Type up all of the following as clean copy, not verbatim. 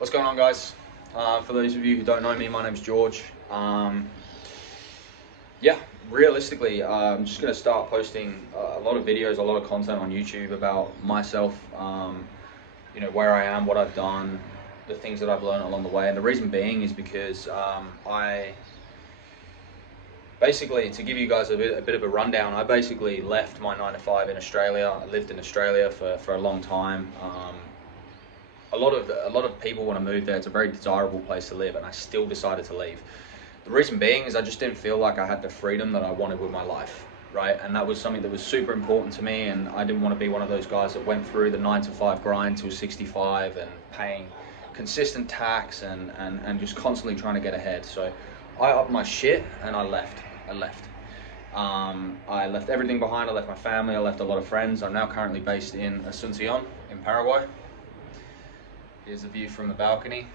What's going on, guys? For those of you who don't know me, my name's George. Yeah, realistically, I'm just going to start posting a lot of videos, a lot of content on YouTube about myself, where I am, what I've done, the things that I've learned along the way. And the reason being is because basically, to give you guys a bit of a rundown, I basically left my 9 to 5 in Australia. I lived in Australia for a long time. A lot of people want to move there. It's a very desirable place to live, and I still decided to leave. The reason being is I just didn't feel like I had the freedom that I wanted with my life, right? And that was something that was super important to me, and I didn't want to be one of those guys that went through the 9 to 5 grind till 65 and paying consistent tax and just constantly trying to get ahead. So I upped my shit and I left. I left everything behind. I left my family. I left a lot of friends. I'm now currently based in Asuncion in Paraguay. Here's the view from the balcony.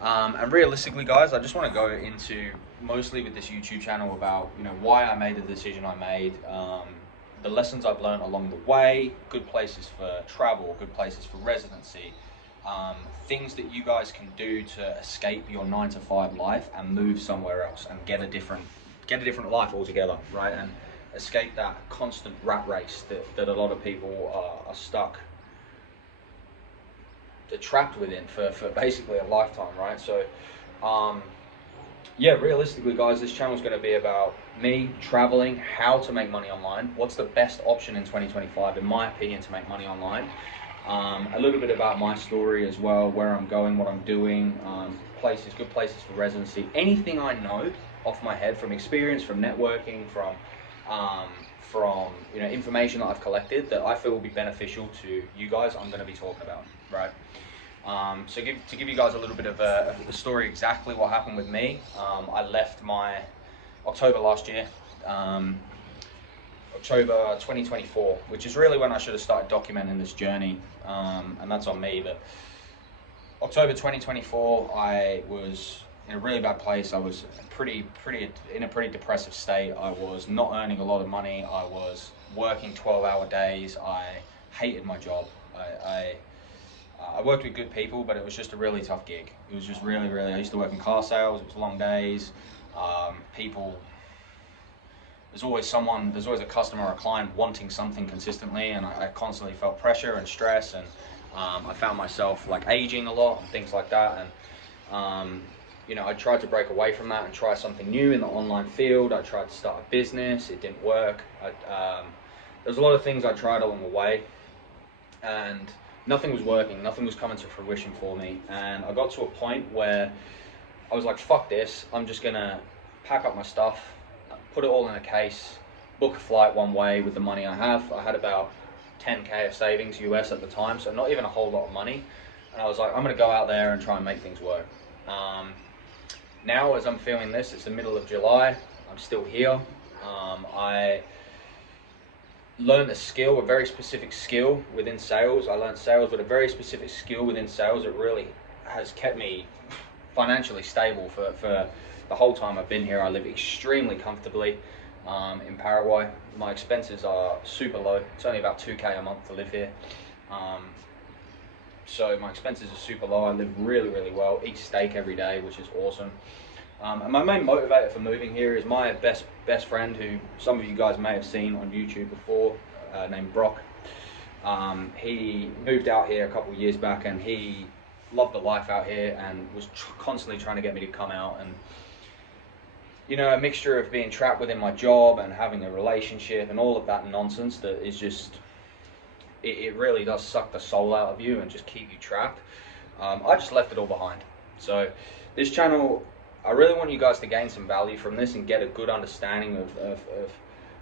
And realistically, guys, I just want to go into mostly with this YouTube channel about why I made the decision I made, the lessons I've learned along the way, good places for travel, good places for residency, things that you guys can do to escape your 9 to 5 life and move somewhere else and get a different life altogether, right? And escape that constant rat race that a lot of people are stuck. They're trapped within for basically a lifetime, right? So yeah, realistically, guys, this channel is going to be about me traveling, how to make money online, what's the best option in 2025 in my opinion to make money online, a little bit about my story as well, where I'm going, what I'm doing, good places for residency, anything I know off my head from experience, from networking, from information that I've collected that I feel will be beneficial to you guys, I'm going to be talking about, right? So to give you guys a little bit of the story, exactly what happened with me, I left my October last year, October 2024, which is really when I should have started documenting this journey, and that's on me. But October 2024, I was in a really bad place. I was in a pretty depressive state. I was not earning a lot of money. I was working 12-hour days. I hated my job. I worked with good people, but it was just a really tough gig. It was just really, I used to work in car sales. It was long days. There's always a customer or a client wanting something consistently, and I constantly felt pressure and stress, and I found myself like aging a lot and things like that. And I tried to break away from that and try something new in the online field. I tried to start a business. It didn't work. There's a lot of things I tried along the way, and nothing was working. Nothing was coming to fruition for me. And I got to a point where I was like, fuck this. I'm just going to pack up my stuff, put it all in a case, book a flight one way with the money I have. I had about 10K of savings US at the time, so not even a whole lot of money. And I was like, I'm going to go out there and try and make things work. Now, as I'm filming this, it's the middle of July. I'm still here. I learned a very specific skill within sales. I learned sales, but a very specific skill within sales that really has kept me financially stable for the whole time I've been here. I live extremely comfortably in Paraguay. My expenses are super low. It's only about 2K a month to live here. So my expenses are super low. I live really well. Eat steak every day, which is awesome. And my main motivator for moving here is my best friend, who some of you guys may have seen on YouTube before, named Brock. He moved out here a couple of years back, and he loved the life out here and was constantly trying to get me to come out. And a mixture of being trapped within my job and having a relationship and all of that nonsense that is just, it really does suck the soul out of you and just keep you trapped. I just left it all behind. So this channel, I really want you guys to gain some value from this and get a good understanding of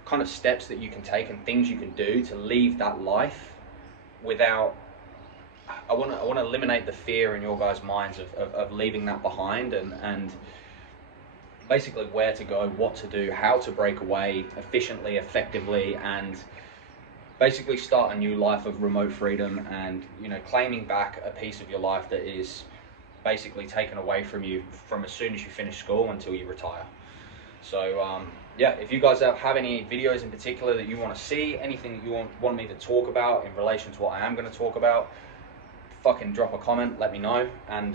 kind of steps that you can take and things you can do to leave that life without, I want to eliminate the fear in your guys' minds of leaving that behind, and basically where to go, what to do, how to break away efficiently, effectively, and basically start a new life of remote freedom and claiming back a piece of your life that is basically taken away from you from as soon as you finish school until you retire. So yeah, if you guys have any videos in particular that you want to see, anything that you want me to talk about in relation to what I am going to talk about, fucking drop a comment, let me know, and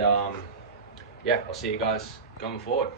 yeah, I'll see you guys going forward.